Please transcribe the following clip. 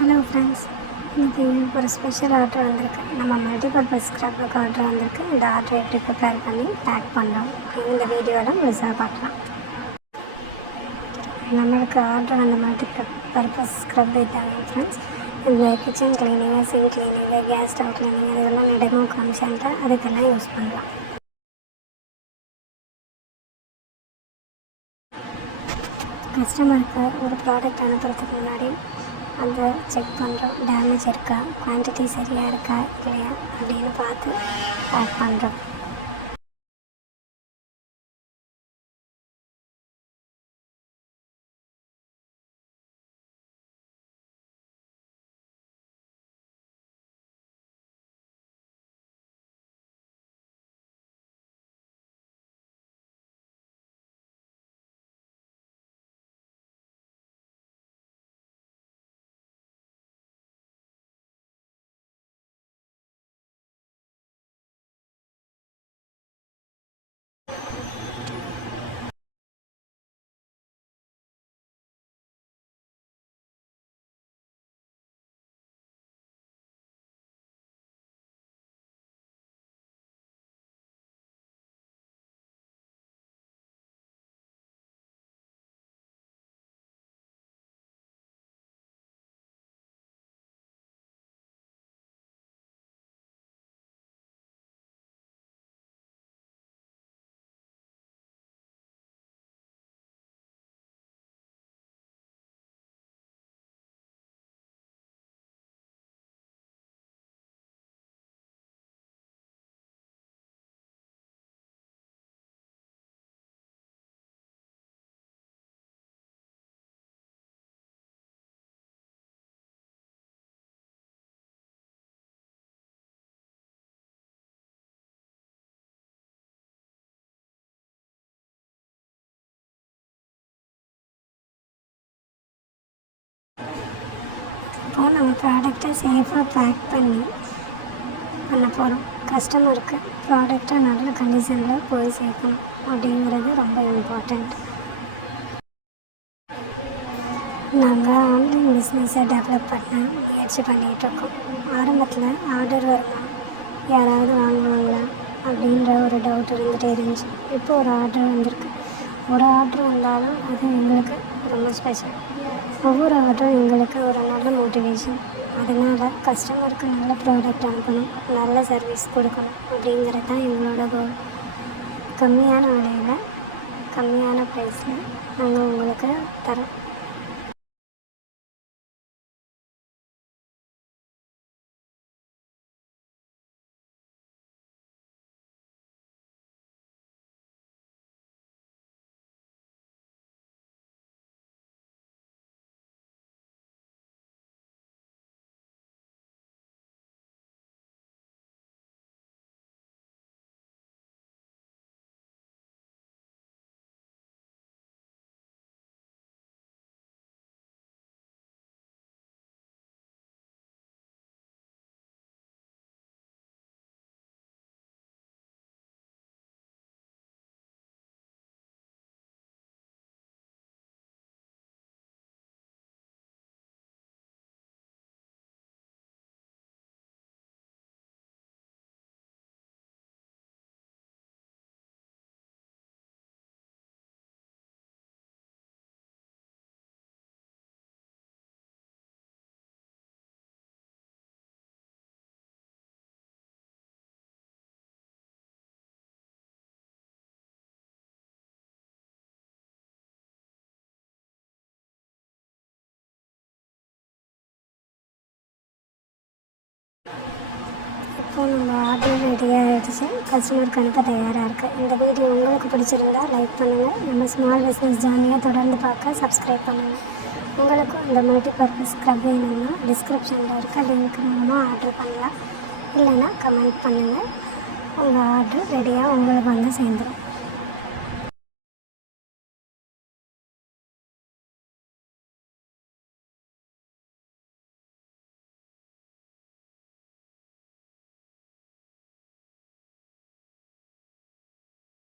Hello friends, இன்றைக்கி எனக்கு ஒரு ஸ்பெஷல் ஆர்டர் வந்திருக்கு. நம்ம மல்டிபர்பஸ் ஸ்க்ரப் புக் ஆர்டர் வந்திருக்கு. இந்த ஆர்டர் எப்படி ப்ரிப்பேர் பண்ணி பேக் பண்ணுறோம் இந்த வீடியோவில் முழுசாக பார்க்கலாம். நம்மளுக்கு ஆர்டர் அந்த மல்டிபர்பஸ் ஸ்க்ரப் இதாங்க ஃப்ரெண்ட்ஸ். இந்த kitchen cleaning, sink cleaning, gas stove cleaning இதெல்லாம் டெமோ காமிச்சேன்ட்டு அதுக்கெல்லாம் யூஸ் பண்ணலாம். கஸ்டமருக்கு ஒரு ப்ராடக்ட் அனுப்புறதுக்கு முன்னாடி அந்த செக் பண்ணுறோம், டேமேஜ் இருக்கா, குவான்டிட்டி சரியாக இருக்கா இல்லையா அப்படின்னு பார்த்து பேக் பண்ணுறோம். இப்போது நம்ம ப்ராடக்டை சேஃபாக பேக் பண்ண போகிறோம். கஸ்டமருக்கு ப்ராடக்டை நல்ல கண்டிஷனில் போய் சேர்க்கணும் அப்படிங்கிறது ரொம்ப இம்பார்ட்டண்ட். நாங்கள் ஆன்லைன் பிஸ்னஸை டெவலப் பண்ண முயற்சி பண்ணிகிட்ருக்கோம். ஆரம்பத்தில் ஆர்டர் வருமா, யாராவது வாங்குவாங்களா அப்படின்ற ஒரு டவுட் இருந்துகிட்டே இருந்துச்சு. இப்போ ஒரு ஆர்டர் வந்திருக்கு. ஒரு ஆர்டர் வந்தாலும் அது எங்களுக்கு ரொம்ப ஸ்பெஷல். ஒவ்வொரு ஆர்டரும் எங்களுக்கு ஒரு நல்ல மோட்டிவேஷன். அதனால் கஸ்டமருக்கு நல்ல ப்ராடக்ட் அனுப்பணும், நல்ல சர்வீஸ் கொடுக்கணும் அப்படிங்கிறது தான் எங்களோட கோல். கம்மியான விலையில் கம்மியான ப்ரைஸில் நாங்கள் உங்களுக்கு தரோம். இப்போது நம்ம ஆர்டர் ரெடியாக ஆகிடுச்சு, கஸ்டமருக்கு அனுப்ப தயாராக இருக்குது. இந்த வீடியோ உங்களுக்கு பிடிச்சிருந்தால் லைக் பண்ணுங்கள். நம்ம ஸ்மால் பிஸ்னஸ் ஜேர்னியை தொடர்ந்து பார்க்க சப்ஸ்கிரைப் பண்ணுங்கள். உங்களுக்கும் இந்த மல்டிபர்பஸ் ஸ்க்ரப் வேணும்னா டிஸ்கிரிப்ஷனில் இருக்க லிங்க் மூலமாக ஆர்டர் பண்ணலாம். இல்லைன்னா கமெண்ட் பண்ணுங்கள். உங்கள் ஆர்டர் ரெடியாக உங்களுக்கு வந்து சேர்ந்துடும்.